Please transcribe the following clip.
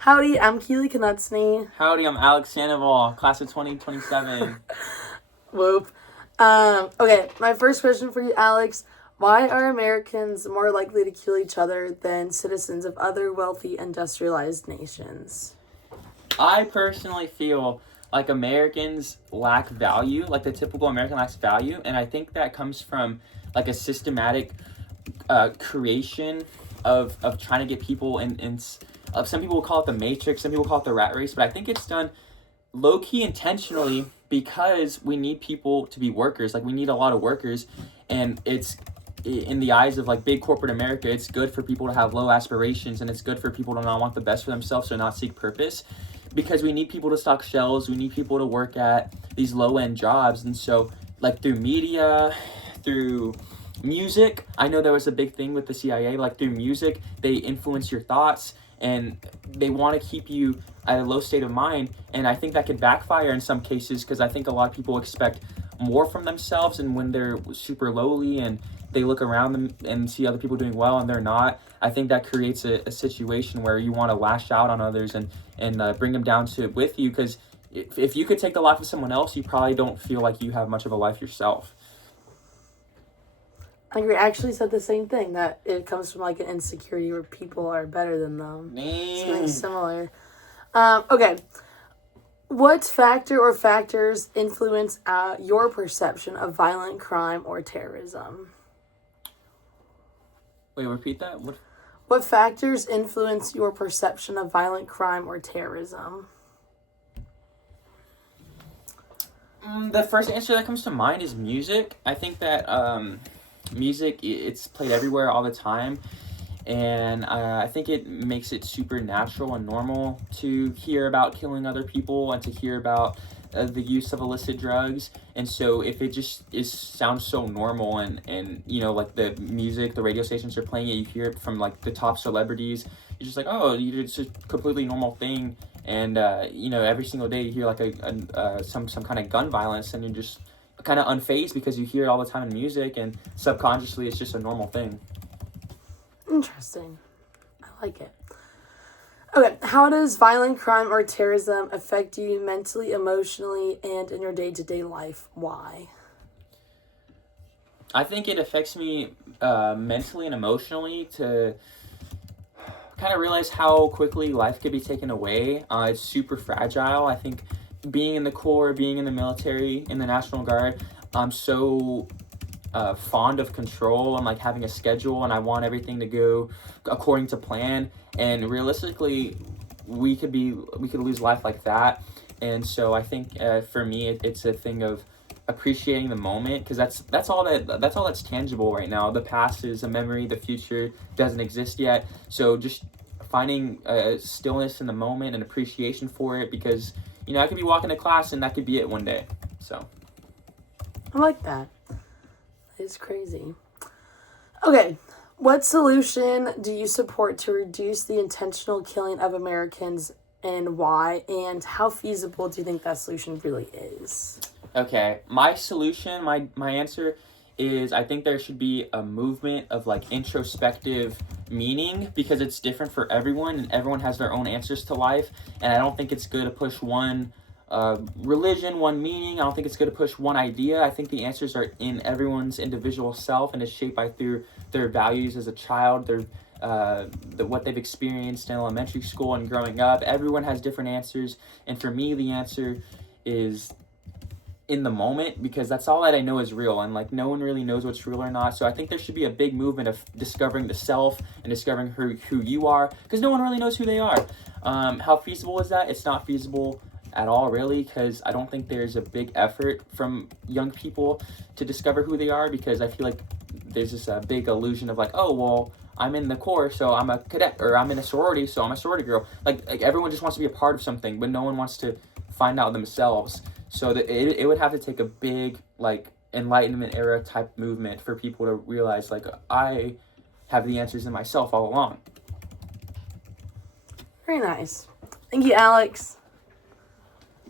Howdy, I'm Keely Knutsney. Howdy, I'm Alex Sandoval, class of 2027. Whoop. Okay, my first question for you, Alex. Why are Americans more likely to kill each other than citizens of other wealthy industrialized nations? I personally feel like Americans lack value, like the typical American lacks value, and I think that comes from like a systematic creation of trying to get people some people call it the matrix, some people call it the rat race, but I think it's done low-key intentionally because we need people to be workers. Like we need a lot of workers, and it's in the eyes of like big corporate America, it's good for people to have low aspirations, and it's good for people to not want the best for themselves or not seek purpose, because we need people to stock shelves, we need people to work at these low-end jobs. And so like through media, through music, I know there was a big thing with the CIA, like through music they influence your thoughts and they want to keep you at a low state of mind. And I think that could backfire in some cases, because I think a lot of people expect more from themselves, and when they're super lowly and they look around them and see other people doing well and they're not, I think that creates a situation where you want to lash out on others and bring them down to with you, because if you could take the life of someone else, you probably don't feel like you have much of a life yourself. I agree. I actually said the same thing, that it comes from like an insecurity where people are better than them. Something similar. Okay. What factor or factors influence your perception of violent crime or terrorism? Wait, repeat that. What factors influence your perception of violent crime or terrorism? The first answer that comes to mind is music. I think that music, it's played everywhere all the time, and I think it makes it super natural and normal to hear about killing other people and to hear about the use of illicit drugs. And so if it just sounds so normal, and you know, like the music, the radio stations are playing it, you hear it from like the top celebrities, you're just like, oh, it's a completely normal thing. And you know, every single day you hear like some kind of gun violence, and you're just kind of unfazed because you hear it all the time in music, and subconsciously it's just a normal thing. Interesting. I like it. Okay, how does violent crime or terrorism affect you mentally, emotionally, and in your day-to-day life? Why? I think it affects me mentally and emotionally to kind of realize how quickly life could be taken away. It's super fragile. I think being in the Corps, being in the military, in the National Guard, I'm so fond of control and like having a schedule, and I want everything to go according to plan. And realistically, we could lose life like that. And so I think for me, it's a thing of appreciating the moment, because that's all that's tangible right now. The past is a memory, the future doesn't exist yet. So just finding stillness in the moment and appreciation for it, because you know, I could be walking to class and that could be it one day. So I like that. It's crazy. Okay, what solution do you support to reduce the intentional killing of Americans, and why? And how feasible do you think that solution really is? okay, my solution, my answer is, I think there should be a movement of like introspective meaning, because it's different for everyone and everyone has their own answers to life. And I don't think it's good to push one religion, one meaning. I don't think it's good to push one idea. I think the answers are in everyone's individual self, and is shaped by through their values as a child, their what they've experienced in elementary school and growing up. Everyone has different answers, and for me, the answer is in the moment, because that's all that I know is real, and like no one really knows what's real or not. So I think there should be a big movement of discovering the self and discovering who you are, because no one really knows who they are. How feasible is that? It's not feasible at all, really, because I don't think there's a big effort from young people to discover who they are, because I feel like there's this big illusion of like, oh, well, I'm in the Corps, so I'm a cadet, or I'm in a sorority, so I'm a sorority girl. Like everyone just wants to be a part of something, but no one wants to find out themselves. So that it would have to take a big like Enlightenment era type movement for people to realize like, I have the answers in myself all along. Very nice. Thank you, Alex.